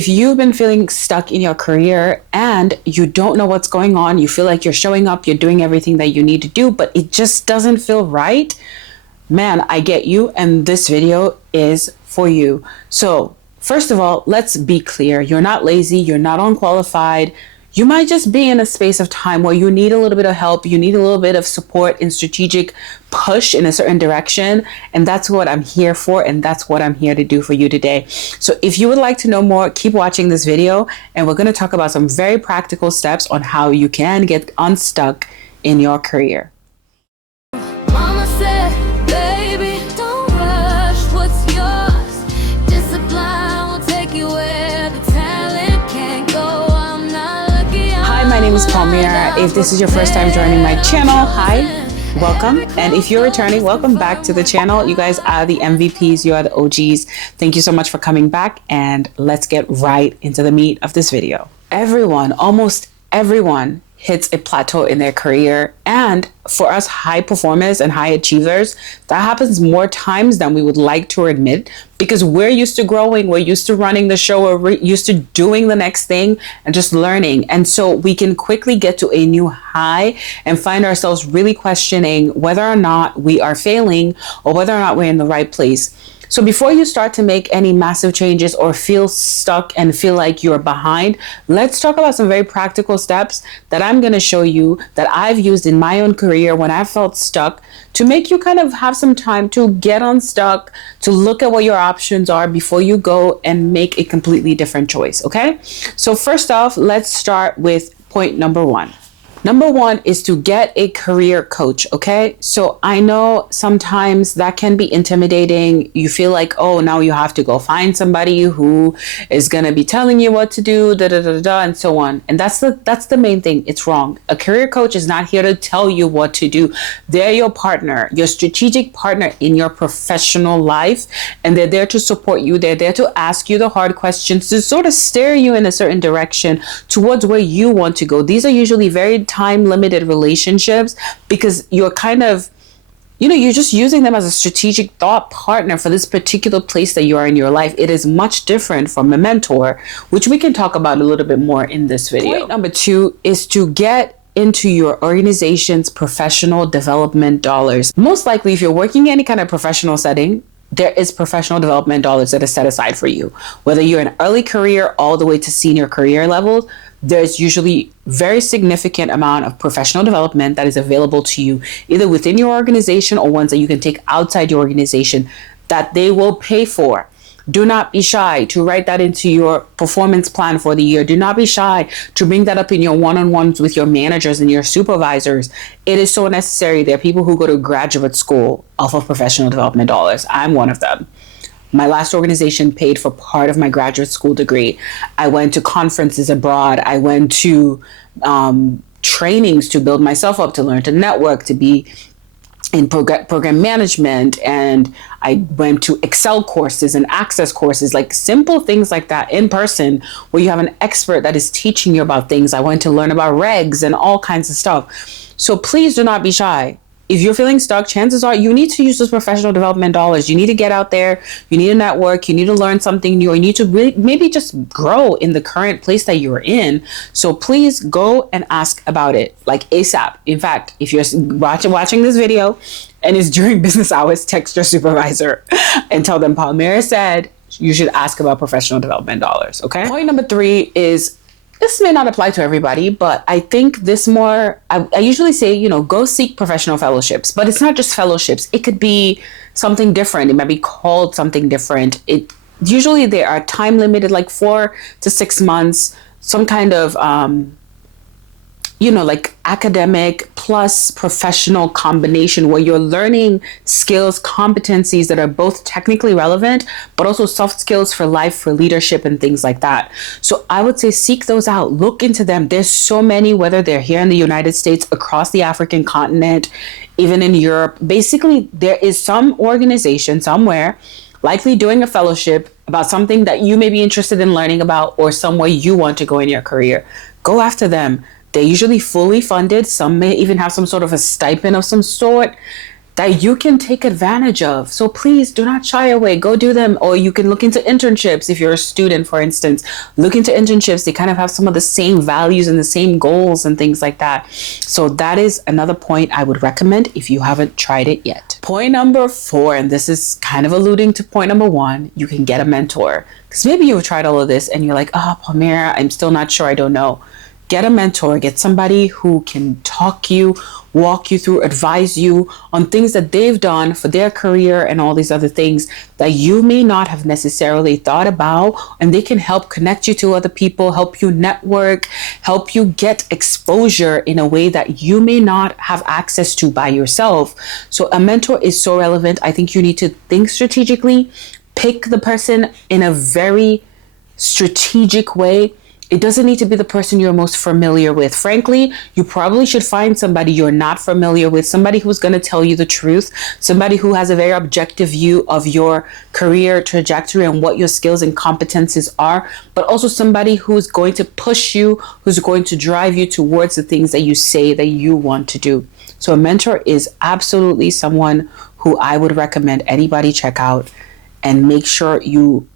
If you've been feeling stuck in your career and you don't know what's going on, you feel like you're showing up, you're doing everything that you need to do, but it just doesn't feel right, man, I get you, and this video is for you. So, first of all, let's be clear. You're not lazy, you're not unqualified. You might just be in a space of time where you need a little bit of help, you need a little bit of support and strategic push in a certain direction. And that's what I'm here for, and that's what I'm here to do for you today. So if you would like to know more, keep watching this video, and we're going to talk about some very practical steps on how you can get unstuck in your career. Mama said, baby, don't rush what's yours. Discipline will take you where the talent can't go. I'm not lucky. Hi, my name is Palmyra. If this is your first time joining my channel, hi, welcome. And if you're returning, welcome back to the channel. You guys are the MVPs, you are the OGs. Thank you so much for coming back, and let's get right into the meat of this video. Everyone, almost everyone, hits a plateau in their career. And for us high performers and high achievers, that happens more times than we would like to admit, because we're used to growing, we're used to running the show, we're used to doing the next thing and just learning. And so we can quickly get to a new high and find ourselves really questioning whether or not we are failing or whether or not we're in the right place. So before you start to make any massive changes or feel stuck and feel like you're behind, let's talk about some very practical steps that I'm going to show you that I've used in my own career when I felt stuck, to make you kind of have some time to get unstuck, to look at what your options are before you go and make a completely different choice. Okay? So first off, let's start with point number one. Number one is to get a career coach, okay? So I know sometimes that can be intimidating. You feel like, oh, now you have to go find somebody who is going to be telling you what to do, and so on. And that's the main thing. It's wrong. A career coach is not here to tell you what to do. They're your partner, your strategic partner in your professional life, and they're there to support you. They're there to ask you the hard questions, to sort of steer you in a certain direction towards where you want to go. These are usually very time limited relationships, because you're kind of, you're just using them as a strategic thought partner for this particular place that you are in your life. It is much different from a mentor, which we can talk about a little bit more in this video. Point number two is to get into your organization's professional development dollars. Most likely, if you're working in any kind of professional setting, there is professional development dollars that are set aside for you. Whether you're in early career all the way to senior career levels, there's usually very significant amount of professional development that is available to you, either within your organization or ones that you can take outside your organization that they will pay for. Do not be shy to write that into your performance plan for the year. Do not be shy to bring that up in your one-on-ones with your managers and your supervisors. It is so necessary. There are people who go to graduate school off of professional development dollars. I'm one of them. My last organization paid for part of my graduate school degree. I went to conferences abroad. I went to trainings to build myself up, to learn to network, to be in program management. And I went to Excel courses and Access courses, like simple things like that in person, where you have an expert that is teaching you about things. I went to learn about regs and all kinds of stuff. So please do not be shy. If you're feeling stuck, chances are you need to use those professional development dollars. You need to get out there. You need to network. You need to learn something new. You need to really maybe just grow in the current place that you're in. So please go and ask about it, like ASAP. In fact, if you're watching this video and it's during business hours, text your supervisor and tell them Palmyra said you should ask about professional development dollars. Okay. Point number three is, this may not apply to everybody, but I think this more, I usually say, go seek professional fellowships, but it's not just fellowships. It could be something different. It might be called something different. Usually they are time limited, like 4 to 6 months, some kind of, like academic plus professional combination, where you're learning skills, competencies that are both technically relevant, but also soft skills for life, for leadership and things like that. So I would say seek those out, look into them. There's so many, whether they're here in the United States, across the African continent, even in Europe. Basically, there is some organization somewhere likely doing a fellowship about something that you may be interested in learning about, or somewhere you want to go in your career. Go after them. They're usually fully funded. Some may even have some sort of a stipend of some sort. that you can take advantage of. So please do not shy away. Go do them. Or you can look into internships. If you're a student, for instance, look into internships. They kind of have some of the same values and the same goals and things like that. So that is another point I would recommend if you haven't tried it yet. Point number 4, and this is kind of alluding to point number 1, you can get a mentor. Because maybe you've tried all of this and you're like, oh, Palmyra, I'm still not sure. I don't know. Get a mentor. Get somebody who can walk you through, advise you on things that they've done for their career and all these other things that you may not have necessarily thought about. And they can help connect you to other people, help you network, help you get exposure in a way that you may not have access to by yourself. So a mentor is so relevant. I think you need to think strategically, pick the person in a very strategic way. It doesn't need to be the person you're most familiar with. Frankly, you probably should find somebody you're not familiar with, somebody who's going to tell you the truth, somebody who has a very objective view of your career trajectory and what your skills and competencies are, but also somebody who's going to push you, who's going to drive you towards the things that you say that you want to do. So a mentor is absolutely someone who I would recommend anybody check out, and make sure you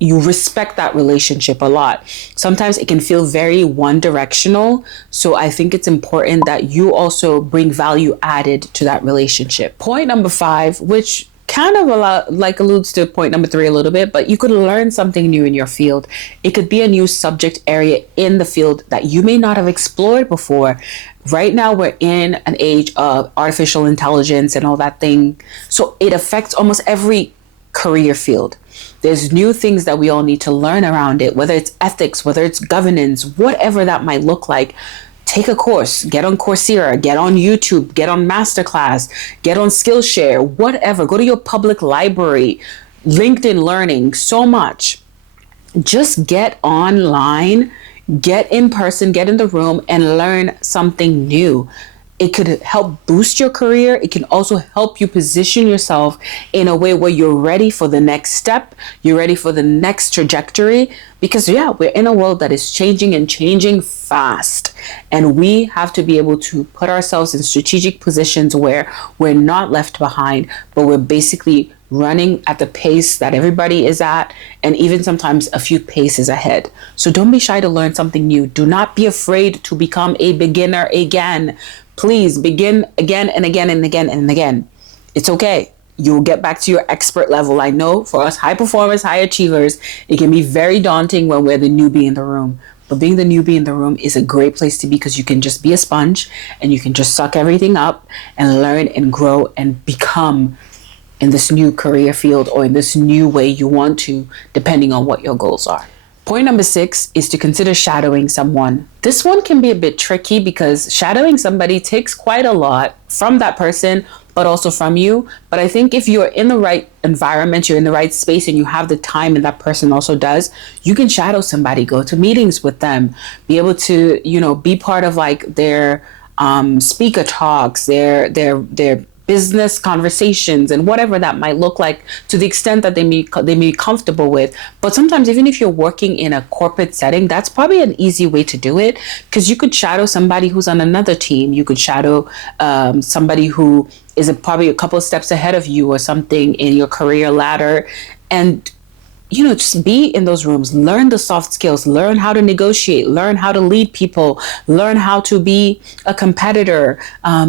respect that relationship a lot. Sometimes it can feel very one directional. So I think it's important that you also bring value added to that relationship. Point number 5, which kind of alludes to point number 3 a little bit, but you could learn something new in your field. It could be a new subject area in the field that you may not have explored before. Right now, we're in an age of artificial intelligence and all that thing. So it affects almost every career field. There's new things that we all need to learn around it, whether it's ethics, whether it's governance, whatever that might look like. Take a course, get on Coursera, get on YouTube, get on Masterclass, get on Skillshare, whatever. Go to your public library, LinkedIn Learning, so much. Just get online, get in person, get in the room and learn something new. It could help boost your career. It can also help you position yourself in a way where you're ready for the next step. You're ready for the next trajectory. Because we're in a world that is changing and changing fast. And we have to be able to put ourselves in strategic positions where we're not left behind, but we're basically running at the pace that everybody is at, and even sometimes a few paces ahead. So don't be shy to learn something new. Do not be afraid to become a beginner again. Please begin again and again and again and again. It's okay. You'll get back to your expert level. I know for us high performers, high achievers, it can be very daunting when we're the newbie in the room. But being the newbie in the room is a great place to be, because you can just be a sponge and you can just suck everything up and learn and grow and become in this new career field or in this new way you want to, depending on what your goals are. Point number 6 is to consider shadowing someone. This one can be a bit tricky because shadowing somebody takes quite a lot from that person, but also from you. But I think if you're in the right environment, you're in the right space, and you have the time, and that person also does, you can shadow somebody, go to meetings with them, be able to, be part of like their speaker talks, their business conversations, and whatever that might look like, to the extent that they may be comfortable with. But sometimes, even if you're working in a corporate setting, that's probably an easy way to do it, because you could shadow somebody who's on another team. You could shadow somebody who is probably a couple of steps ahead of you or something in your career ladder, and just be in those rooms, learn the soft skills, learn how to negotiate, learn how to lead people, learn how to be a competitor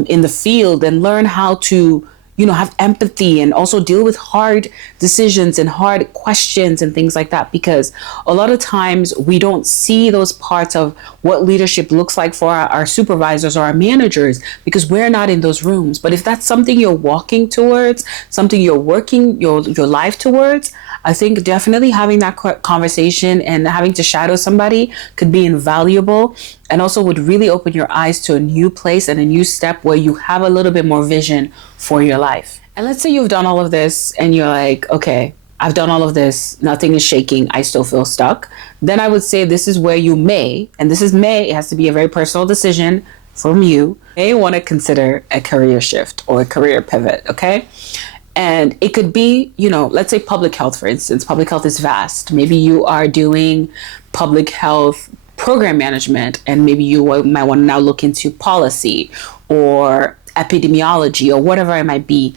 in the field, and learn how to, have empathy and also deal with hard decisions and hard questions and things like that. Because a lot of times we don't see those parts of what leadership looks like for our supervisors or our managers, because we're not in those rooms. But if that's something you're walking towards, something you're working your life towards, I think definitely having that conversation and having to shadow somebody could be invaluable, and also would really open your eyes to a new place and a new step where you have a little bit more vision for your life. And let's say you've done all of this and you're like, okay, I've done all of this, nothing is shaking, I still feel stuck. Then I would say this is where you may, and this is may, it has to be a very personal decision from you, may want to consider a career shift or a career pivot, okay? And it could be, let's say public health, for instance. Public health is vast. Maybe you are doing public health program management, and maybe you might want to now look into policy or epidemiology or whatever it might be.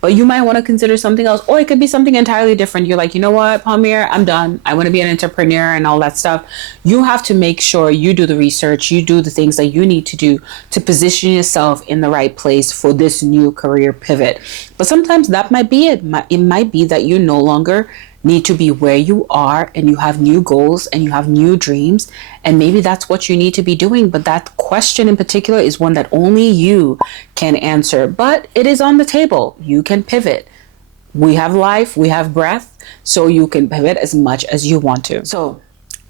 But you might want to consider something else, or it could be something entirely different. You're like, you know what, Palmyra, I'm done. I want to be an entrepreneur and all that stuff. You have to make sure you do the research, you do the things that you need to do to position yourself in the right place for this new career pivot. But sometimes that might be it. It might be that you no longer need to be where you are, and you have new goals and you have new dreams, and maybe that's what you need to be doing. But that question in particular is one that only you can answer, but it is on the table. You can pivot. We have life, we have breath, so you can pivot as much as you want to. So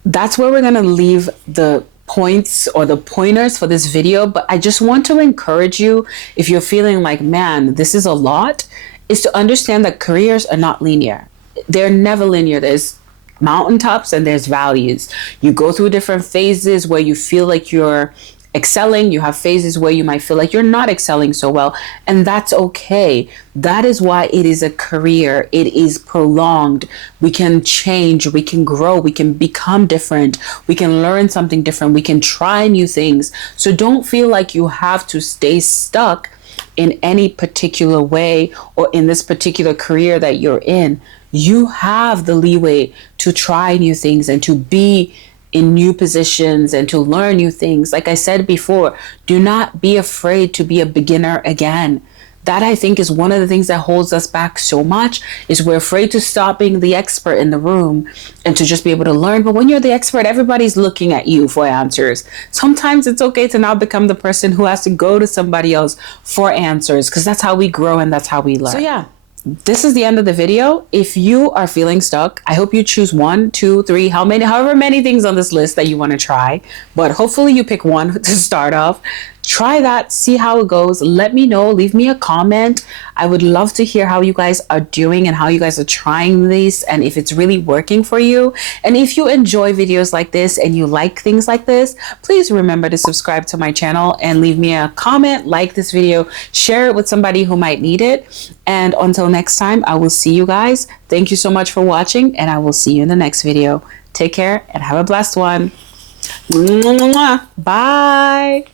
that's where we're going to leave the points or the pointers for this video. But I just want to encourage you, if you're feeling like, man, this is a lot, is to understand that careers are not linear. They're never linear. There's mountaintops and there's valleys. You go through different phases where you feel like you're excelling. You have phases where you might feel like you're not excelling so well, and that's okay. That is why it is a career. It is prolonged. We can change, we can grow, we can become different, we can learn something different, we can try new things. So don't feel like you have to stay stuck in any particular way or in this particular career that you're in. You have the leeway to try new things and to be in new positions and to learn new things. Like I said before, do not be afraid to be a beginner again. That, I think, is one of the things that holds us back so much, is we're afraid to stop being the expert in the room and to just be able to learn. But when you're the expert, everybody's looking at you for answers. Sometimes it's okay to now become the person who has to go to somebody else for answers, because that's how we grow and that's how we learn. So yeah, this is the end of the video. If you are feeling stuck, I hope you choose 1, 2, 3, however many things on this list that you want to try. But hopefully you pick one to start off. Try that, see how it goes. Let me know, leave me a comment. I would love to hear how you guys are doing and how you guys are trying this and if it's really working for you. And if you enjoy videos like this and you like things like this, please remember to subscribe to my channel and leave me a comment, like this video, share it with somebody who might need it. And until next time, I will see you guys. Thank you so much for watching, and I will see you in the next video. Take care and have a blessed one. Bye.